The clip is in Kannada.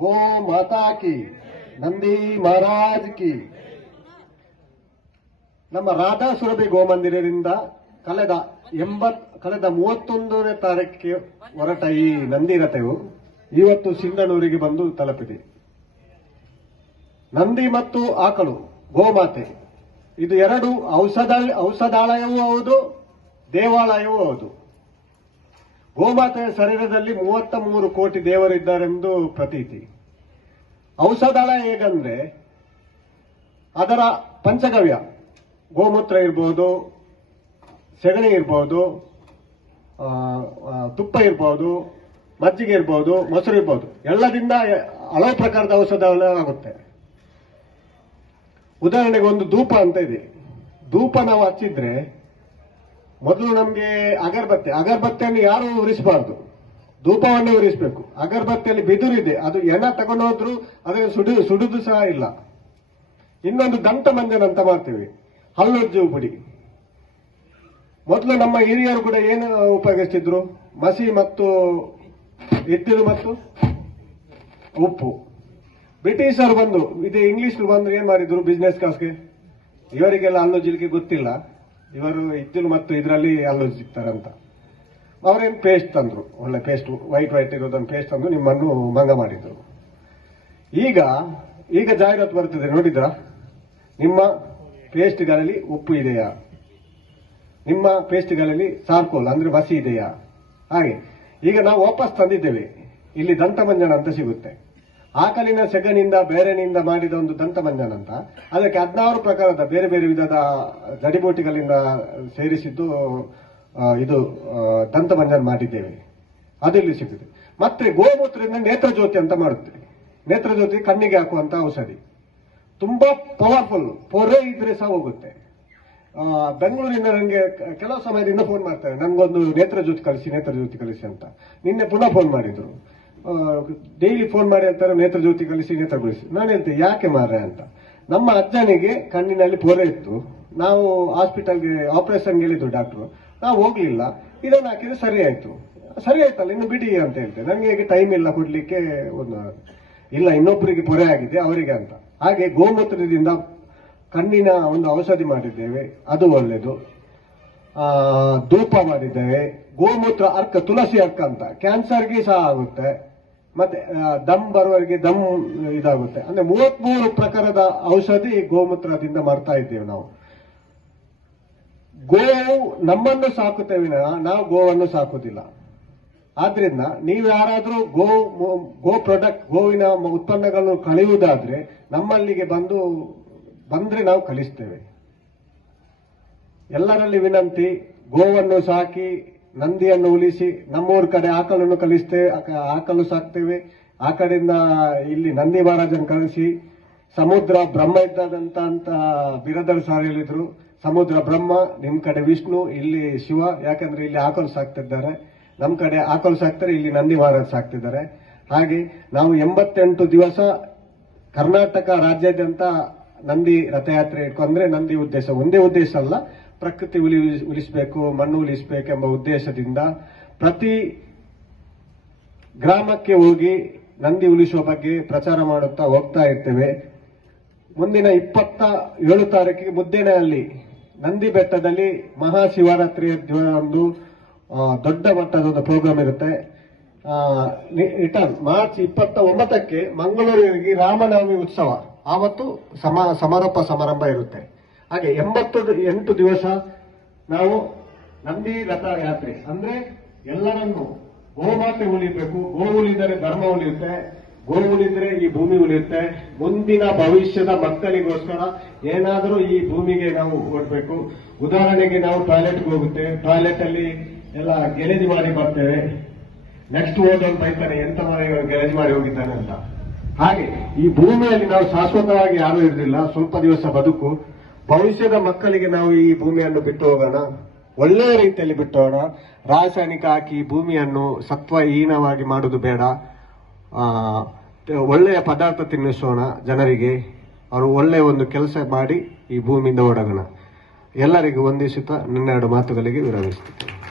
ಗೋ माता ಕಿ ನಂದಿ ಮಹಾರಾಜ್ ಕಿ ನಮ್ಮ ರಾಧಾ ಸುರಭಿ ಗೋಮಂದಿರದಿಂದ ಕಳೆದ ಎಂಬತ್, ಕಳೆದ ಮೂವತ್ತೊಂದನೇ ತಾರೀಕಿಗೆ ಹೊರಟ ಈ ನಂದಿ ಇವತ್ತು ಸಿಂಧನೂರಿಗೆ ಬಂದು ತಲುಪಿದೆ. ನಂದಿ ಮತ್ತು ಆಕಳು, ಗೋಮಾತೆ, ಇದು ಎರಡು ಔಷಧ, ಔಷಧಾಲಯವೂ ಹೌದು, ದೇವಾಲಯವೂ ಹೌದು. ಗೋಮಾತೆಯ ಶರೀರದಲ್ಲಿ ಮೂವತ್ತ ಮೂರು ಕೋಟಿ ದೇವರಿದ್ದಾರೆಂದು ಪ್ರತೀತಿ. ಔಷಧಾಲಯ ಹೇಗಂದ್ರೆ ಅದರ ಪಂಚಗವ್ಯ. ಗೋಮೂತ್ರ ಇರ್ಬೋದು, ಸೆಗಣಿ ಇರ್ಬೋದು ತುಪ್ಪ ಇರ್ಬೋದು, ಮಜ್ಜಿಗೆ ಇರ್ಬೋದು, ಮೊಸರು ಇರ್ಬೋದು. ಎಲ್ಲದಿಂದ ಹಲವು ಪ್ರಕಾರದ ಔಷಧ ಆಗುತ್ತೆ. ಉದಾಹರಣೆಗೆ ಒಂದು ಧೂಪ ಅಂತ ಇದೆ. ಧೂಪ ನಾವು ಹಚ್ಚಿದ್ರೆ ಮೊದಲು ನಮಗೆ ಅಗರಬತ್ತಿ, ಅಗರಬತ್ತಿಯನ್ನು ಯಾರು ಉರಿಸಬಾರ್ದು? ಧೂಪವನ್ನು ಉರಿಸಬೇಕು. ಅಗರಬತ್ತಿಯಲ್ಲಿ ಬಿದುರಿದೆ ಅದು ಎಣ ತಗೊಂಡೋದ್ರು ಅದನ್ನು ಸುಡು, ಸುಡುದು ಸಹ ಇಲ್ಲ. ಇನ್ನೊಂದು ದಂತ ಮಂಜನ ಅಂತ ಮಾಡ್ತೀವಿ. ಹಲ್ಲುಜ್ಜು ಪುಡಿ. ಮೊದಲು ನಮ್ಮ ಹಿರಿಯರು ಕೂಡ ಏನು ಉಪಯೋಗಿಸ್ತಿದ್ರು? ಮಸಿ ಮತ್ತು ಎತ್ತಿಲು ಮತ್ತು ಉಪ್ಪು. ಬ್ರಿಟಿಷರು ಬಂದು, ಇದು ಇಂಗ್ಲಿಷ್ ಬಂದು ಏನ್ ಮಾಡಿದ್ರು ಬಿಸ್ನೆಸ್ ಕಾಸ್ಗೆ ಇವರಿಗೆಲ್ಲ ಹಲ್ಲುಜ್ಜಲಿಕ್ಕೆ ಗೊತ್ತಿಲ್ಲ. ಇವರು ಇದ್ದಿಲು ಮತ್ತು ಇದರಲ್ಲಿ ಹಲ್ಲುಜ್ಜಿರ್ತಾರಂತ ಅವರೇನು ಪೇಸ್ಟ್ ತಂದ್ರು. ಒಳ್ಳೆ ಪೇಸ್ಟ್ ವೈಟ್ ವೈಟ್ ಇರೋದನ್ನು ಪೇಸ್ಟ್ ತಂದು ನಿಮ್ಮನ್ನು ಭಂಗ ಮಾಡಿದ್ರು. ಈಗ ಈಗ ಜಾಹೀರಾತು ಬರ್ತದೆ ನೋಡಿದ್ರಾ? ನಿಮ್ಮ ಪೇಸ್ಟ್ಗಳಲ್ಲಿ ಉಪ್ಪು ಇದೆಯಾ? ನಿಮ್ಮ ಪೇಸ್ಟ್ಗಳಲ್ಲಿ ಸಾರ್ಕೋಲ್ ಅಂದ್ರೆ ಬಸಿ ಇದೆಯಾ? ಹಾಗೆ. ಈಗ ನಾವು ವಾಪಸ್ ತಂದಿದ್ದೇವೆ. ಇಲ್ಲಿ ದಂತಮಂಜನ ಅಂತ ಸಿಗುತ್ತೆ. ಆಕಲಿನ ಸೆಗನಿಂದ ಬೇರೆನಿಂದ ಮಾಡಿದ ಒಂದು ದಂತಮಂಜನ ಅಂತ ಅದಕ್ಕೆ ಹದಿನಾರು ಪ್ರಕಾರದ ಬೇರೆ ಬೇರೆ ವಿಧದ ಜಡಿಬೋಟಿಗಳಿಂದ ಸೇರಿಸಿದ್ದು ಇದು ದಂತ ದಂತಮಂಜನ ಮಾಡಿದ್ದೇವೆ. ಅದಿಲ್ಲಿ ಸಿಗುತ್ತೆ ಮತ್ತೆ ಗೋಮೂತ್ರದಿಂದ ನೇತ್ರಜ್ಯೋತಿ ಅಂತ ಮಾಡುತ್ತೇವೆ. ನೇತ್ರಜ್ಯೋತಿ ಕಣ್ಣಿಗೆ ಹಾಕುವಂತ ಔಷಧಿ. ತುಂಬಾ ಪವರ್ಫುಲ್ ಪೊರೆ ಇದ್ರೆ ಸಹ ಹೋಗುತ್ತೆ. ಬೆಂಗಳೂರಿಂದ ನನಗೆ ಕೆಲವು ಸಮಯದಿಂದ ಫೋನ್ ಮಾಡ್ತಾರೆ. ನನ್ಗೊಂದು ನೇತ್ರಜ್ಯೋತಿ ಕಳಿಸಿ ನೇತ್ರಜ್ಯೋತಿ ಕಳಿಸಿ ಅಂತ. ನಿನ್ನೆ ಪುನಃ ಫೋನ್ ಮಾಡಿದ್ರು. ಡೈಲಿ ಫೋನ್ ಮಾಡಿ ಅಂತಾರೆ, ನೇತ್ರ ಜ್ಯೋತಿ ಕಲಿಸಿ ನೇತ್ರಗೊಳಿಸಿ ನಾನು ಹೇಳ್ತೇನೆ ಯಾಕೆ ಮಾರ್ರೆ ಅಂತ? ನಮ್ಮ ಅಜ್ಜನಿಗೆ ಕಣ್ಣಿನಲ್ಲಿ ಪೊರೆ ಇತ್ತು. ನಾವು ಹಾಸ್ಪಿಟಲ್ಗೆ ಆಪರೇಷನ್ಗೆ ಹೇಳಿದ್ದು ಡಾಕ್ಟ್ರು. ನಾವು ಹೋಗ್ಲಿಲ್ಲ. ಇದನ್ನು ಹಾಕಿದ್ರೆ ಸರಿ ಆಯ್ತು. ಸರಿ ಆಯ್ತಲ್ಲ, ಇನ್ನು ಬಿಡಿ ಅಂತ ಹೇಳ್ತೇವೆ ನನಗೆ ಹೇಗೆ ಟೈಮ್ ಇಲ್ಲ ಕೊಡ್ಲಿಕ್ಕೆ ಒಂದು ಇಲ್ಲ ಇನ್ನೊಬ್ಬರಿಗೆ ಪೊರೆ ಆಗಿದೆ, ಅವರಿಗೆ ಅಂತ. ಹಾಗೆ ಗೋಮೂತ್ರದಿಂದ ಕಣ್ಣಿನ ಒಂದು ಔಷಧಿ ಮಾಡಿದ್ದೇವೆ. ಅದು ಒಳ್ಳೆಯದು ಧೂಪ ಮಾಡಿದ್ದೇವೆ. ಗೋಮೂತ್ರ ಅರ್ಕ, ತುಳಸಿ ಅರ್ಕ ಅಂತ. ಕ್ಯಾನ್ಸರ್ಗೆ ಸಹ ಆಗುತ್ತೆ. ಮತ್ತೆ ದಮ್ ಬರುವವರಿಗೆ ದಮ್ ಇದಾಗುತ್ತೆ. ಅಂದ್ರೆ ಮೂವತ್ಮೂರು ಪ್ರಕಾರದ ಔಷಧಿ ಗೋಮೂತ್ರದಿಂದ ಮಾಡ್ತಾ ಇದ್ದೇವೆ ನಾವು. ಗೋ ನಮ್ಮನ್ನು ಸಾಕುತ್ತೇವೆ ನಾವು ಗೋವನ್ನು ಸಾಕುವುದಿಲ್ಲ. ಆದ್ರಿಂದ ನೀವು ಯಾರಾದರೂ ಗೋ ಗೋ ಪ್ರಾಡಕ್ಟ್ ಗೋವಿನ ಉತ್ಪನ್ನಗಳನ್ನು ಕಳೆಯುವುದಾದ್ರೆ ನಮ್ಮಲ್ಲಿಗೆ ಬಂದು, ಬಂದ್ರೆ ನಾವು ಕಲಿಸ್ತೇವೆ. ಎಲ್ಲರಲ್ಲಿ ವಿನಂತಿ, ಗೋವನ್ನು ಸಾಕಿ ನಂದಿಯನ್ನು ಉಳಿಸಿ ನಮ್ಮೂರ ಕಡೆ ಆಕಳನ್ನು ಕಲಿಸ್ತೇವೆ ಆಕ- ಆಕಳು ಸಾಕ್ತೇವೆ. ಆ ಕಡೆಯಿಂದ ಇಲ್ಲಿ ನಂದಿ ಮಹಾರಾಜನ್ ಕಳಿಸಿ ಸಮುದ್ರ ಬ್ರಹ್ಮ ಇದ್ದಾದಂತ ಅಂತ ಬಿರದರ್ ಸಾರ್ ಹೇಳಿದ್ರು. ಸಮುದ್ರ ಬ್ರಹ್ಮ, ನಿಮ್ ಕಡೆ ವಿಷ್ಣು, ಇಲ್ಲಿ ಶಿವ, ಯಾಕಂದ್ರೆ ಇಲ್ಲಿ ಆಕಲು ಸಾಕ್ತಿದ್ದಾರೆ. ನಮ್ ಕಡೆ ಆಕಲು ಸಾಕ್ತಾರೆ, ಇಲ್ಲಿ ನಂದಿ ಮಹಾರಾಜ್ ಸಾಕ್ತಿದ್ದಾರೆ. ಹಾಗೆ ನಾವು ಎಂಬತ್ತೆಂಟು ದಿವಸ ಕರ್ನಾಟಕ ರಾಜ್ಯಾದ್ಯಂತ ನಂದಿ ರಥಯಾತ್ರೆ ಇಟ್ಕೊಂಡ್ರೆ ನಂದಿ ಉದ್ದೇಶ. ಒಂದೇ ಉದ್ದೇಶ ಅಲ್ಲ ಪ್ರಕೃತಿ ಉಳಿ ಉಳಿಸಬೇಕು, ಮಣ್ಣು ಉಳಿಸಬೇಕೆಂಬ ಉದ್ದೇಶದಿಂದ ಪ್ರತಿ ಗ್ರಾಮಕ್ಕೆ ಹೋಗಿ ನಂದಿ ಉಳಿಸುವ ಬಗ್ಗೆ ಪ್ರಚಾರ ಮಾಡುತ್ತಾ ಹೋಗ್ತಾ ಇರ್ತೇವೆ. ಮುಂದಿನ ಇಪ್ಪತ್ತ ಏಳು ತಾರೀಕಿಗೆ ಮುದ್ದೇನಹಳ್ಳಿ, ನಂದಿ ಬೆಟ್ಟದಲ್ಲಿ ಮಹಾಶಿವರಾತ್ರಿಯ ಒಂದು ದೊಡ್ಡ ಮಟ್ಟದ ಒಂದು ಪ್ರೋಗ್ರಾಮ್ ಇರುತ್ತೆ. ರಿಟರ್ನ್ ಮಾರ್ಚ್ ಇಪ್ಪತ್ತ ಒಂಬತ್ತಕ್ಕೆ ಮಂಗಳೂರಿಗೆ ರಾಮನವಮಿ ಉತ್ಸವ. ಆವತ್ತು ಸಮ, ಸಮಾರೋಪ ಸಮಾರಂಭ ಇರುತ್ತೆ. ಹಾಗೆ ಎಂಬತ್ತು ಎಂಟು ದಿವಸ ನಾವು ನಂದಿ ರಥಯಾತ್ರೆ, ಅಂದ್ರೆ ಎಲ್ಲರನ್ನು ಗೋಮಾತೆ ಉಳಿಬೇಕು. ಗೋ ಉಳಿದರೆ ಧರ್ಮ ಉಳಿಯುತ್ತೆ. ಗೋ ಉಳಿದ್ರೆ ಈ ಭೂಮಿ ಉಳಿಯುತ್ತೆ. ಮುಂದಿನ ಭವಿಷ್ಯದ ಮಕ್ಕಳಿಗೋಸ್ಕರ ಏನಾದರೂ ಈ ಭೂಮಿಗೆ ನಾವು ಕೊಡ್ಬೇಕು ಉದಾಹರಣೆಗೆ ನಾವು ಟಾಯ್ಲೆಟ್ಗೆ ಹೋಗುತ್ತೆ. ಟಾಯ್ಲೆಟ್ ಅಲ್ಲಿ ಎಲ್ಲ ಗೆಲಜಿ ಮಾಡಿ ಬರ್ತೇವೆ ನೆಕ್ಸ್ಟ್ ಓದೋನ್ ಬೈತಾನೆ, ಎಂತ ಮಾಡಿ ಗೆಲಜಿ ಮಾಡಿ ಹೋಗಿದ್ದಾನೆ ಅಂತ. ಹಾಗೆ ಈ ಭೂಮಿಯಲ್ಲಿ ನಾವು ಶಾಶ್ವತವಾಗಿ ಯಾರು ಇರಲಿಲ್ಲ ಸ್ವಲ್ಪ ದಿವಸ ಬದುಕು. ಭವಿಷ್ಯದ ಮಕ್ಕಳಿಗೆ ನಾವು ಈ ಭೂಮಿಯನ್ನು ಬಿಟ್ಟು ಹೋಗೋಣ. ಒಳ್ಳೆಯ ರೀತಿಯಲ್ಲಿ ಬಿಟ್ಟು ಹೋಗೋಣ. ರಾಸಾಯನಿಕ ಹಾಕಿ ಭೂಮಿಯನ್ನು ಸತ್ವಹೀನವಾಗಿ ಮಾಡುವುದು ಬೇಡ. ಒಳ್ಳೆಯ ಪದಾರ್ಥ ತಿನ್ನಿಸೋಣ ಜನರಿಗೆ. ಅವರು ಒಳ್ಳೆಯ ಒಂದು ಕೆಲಸ ಮಾಡಿ ಈ ಭೂಮಿಯಿಂದ ಹೊಡಗೋಣ ಎಲ್ಲರಿಗೂ ವಂದಿಸುತ್ತಾ ನನ್ನೆರಡು ಮಾತುಗಳಿಗೆ ವಿರಮಿಸುತ್ತೇನೆ.